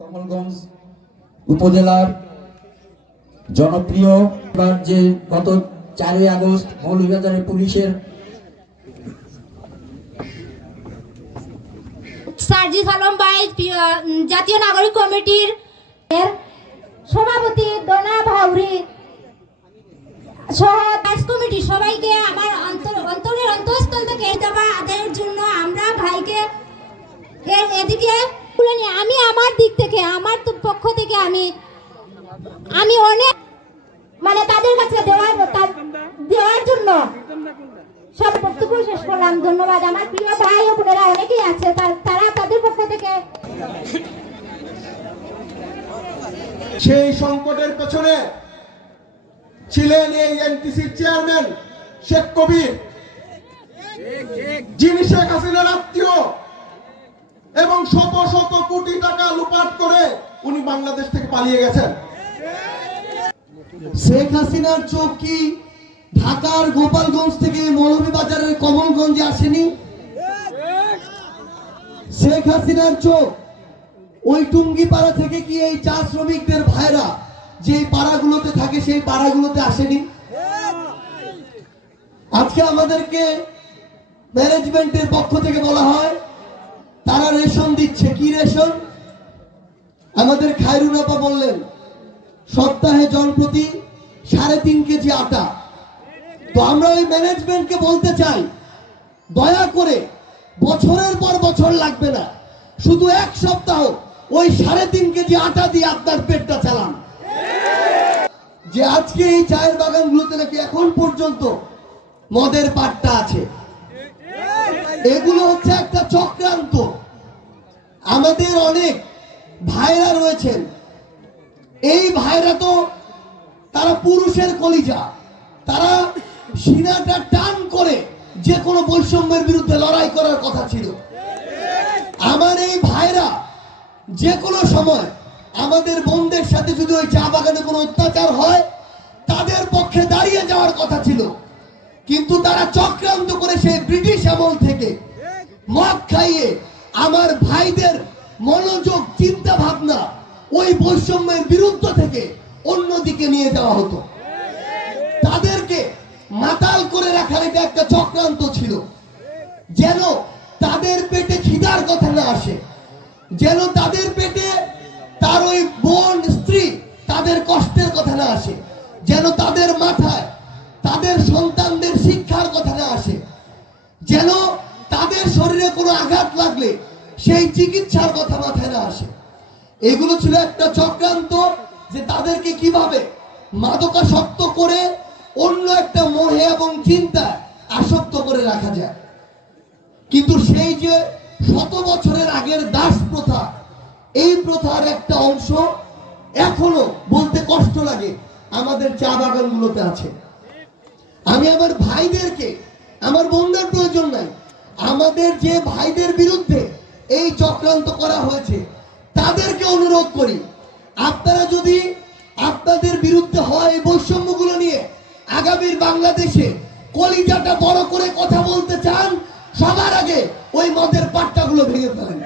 কমলগঞ্জ উপজেলার জনপ্রিয় যে গত চারই আগস্ট মৌলভীবাজারের পুলিশের সার্জিস আলম জাতীয় নাগরিক কমিটির সভাপতি দোনা ভাউরি সহ কাজ কমিটি সবাইকে আমার অন্তর, অন্তরের অন্তঃস্থল থেকে দেওয়া আদায়ের জন্য আমরা ভাইকে এদিকে নিয়ে আমি আমার দিক থেকে, আমার পক্ষ থেকে আমি আমি অনেক মানে তাদের কাছে দেওয়ার দেওয়ার জন্য সব বক্তব্য শেষ করলাম, ধন্যবাদ। আমার প্রিয় ভাই ও বোনেরা, অনেকেই আছে তারা তাদের পক্ষ থেকে সেই সংকটের পেছনে ছিলেন এই এনটিসির চেয়ারম্যান শেখ কবির। যিনি শেখ হাসিনার আত্মীয় এবং শত শত কোটি টাকা লুপাট করে উনি বাংলাদেশ থেকে পালিয়ে গেছেন। শেখ হাসিনার চোখ কি ঢাকার গোপালগঞ্জ থেকে মৌলভীবাজারের কমলগঞ্জে আসেনি? শেখ হাসিনার চোখ ওই টুঙ্গিপাড়া থেকে কি এই চা শ্রমিকদের ভাইরা যে পাড়াগুলোতে থাকে সেই পাড়াগুলোতে আসেনি? আজকে আমাদেরকে ম্যানেজমেন্টের পক্ষ থেকে বলা হয় তারা রেশন দিচ্ছে। কি রেশন? আমাদের খায়রুন আপা বললেন, সপ্তাহে জনপ্রতি সাড়ে তিন কেজি আটা। তো আমরা ওই ম্যানেজমেন্টকে বলতে চাই, দয়া করে বছরের পর বছর লাগবে না, শুধু এক সপ্তাহ ওই সাড়ে তিন কেজি আটা দিয়ে আপনার পেটটা চালান। যে আজকে এই চায়ের বাগানগুলোতে নাকি এখন পর্যন্ত মদের পাট্টা আছে। এগুলো হচ্ছে একটা চক্রান্ত। আমাদের অনেক ভাইরা রয়েছেন। এই ভাইরা তো তারা পুরুষের কলিজা। তারা সিনাটা টান করে যে কোনো বৈষম্যের বিরুদ্ধে লড়াই করার কথা ছিল। আমার এই ভাইরা যে কোনো সময় আমাদের বোনদের সাথে যদি ওই চা বাগানে কোনো অত্যাচার হয়, তাদের পক্ষে দাঁড়িয়ে যাওয়ার কথা ছিল। কিন্তু তারা চক্রান্ত করে সেই ব্রিটিশ আমল থেকে মদ খাইয়ে আমার ভাইদের মনোযোগ চিন্তা ভাবনা ওই বৈষম্যের বিরুদ্ধ থেকে অন্যদিকে নিয়ে যাওয়া হতো। তাদেরকে মাতাল করে রাখার এটা একটা চক্রান্ত ছিল। যেন তাদের পেটে খিদার কথা না আসে। যেন তাদের পেটে তার ওই বোন, স্ত্রী তাদের কষ্টের কথা না আসে। যেন তাদের মাথায় তাদের সন্তানদের শিক্ষার কথা না আসে। যেন তাদের শরীরে কোনো আঘাত লাগলে সেই চিকিৎসার কথা মাথায় না আসে। এগুলো ছিল একটা চক্রান্ত যে তাদেরকে কীভাবে মাদকাসক্ত করে অন্য একটা মোহে এবং চিন্তা আসক্ত করে রাখা যায়। কিন্তু সেই যে শত বছরের আগের দাস প্রথা, এই প্রথার একটা অংশ এখনও বলতে কষ্ট লাগে। আমাদের চা বাগানগুলোতে আছে। আমি আমার ভাইদেরকে, আমার বোনদের প্রয়োজন নাই। আমাদের যে ভাইদের বিরুদ্ধে এই চক্রান্ত করা হয়েছে, তাদেরকে অনুরোধ করি, আপনারা যদি আপনাদের বিরুদ্ধে হয় এই বৈষম্যগুলো নিয়ে আগামীর বাংলাদেশে কলিজাটা বড় করে কথা বলতে চান, সবার আগে ওই মদের পাট্টাগুলো ভেঙে ফেলেন।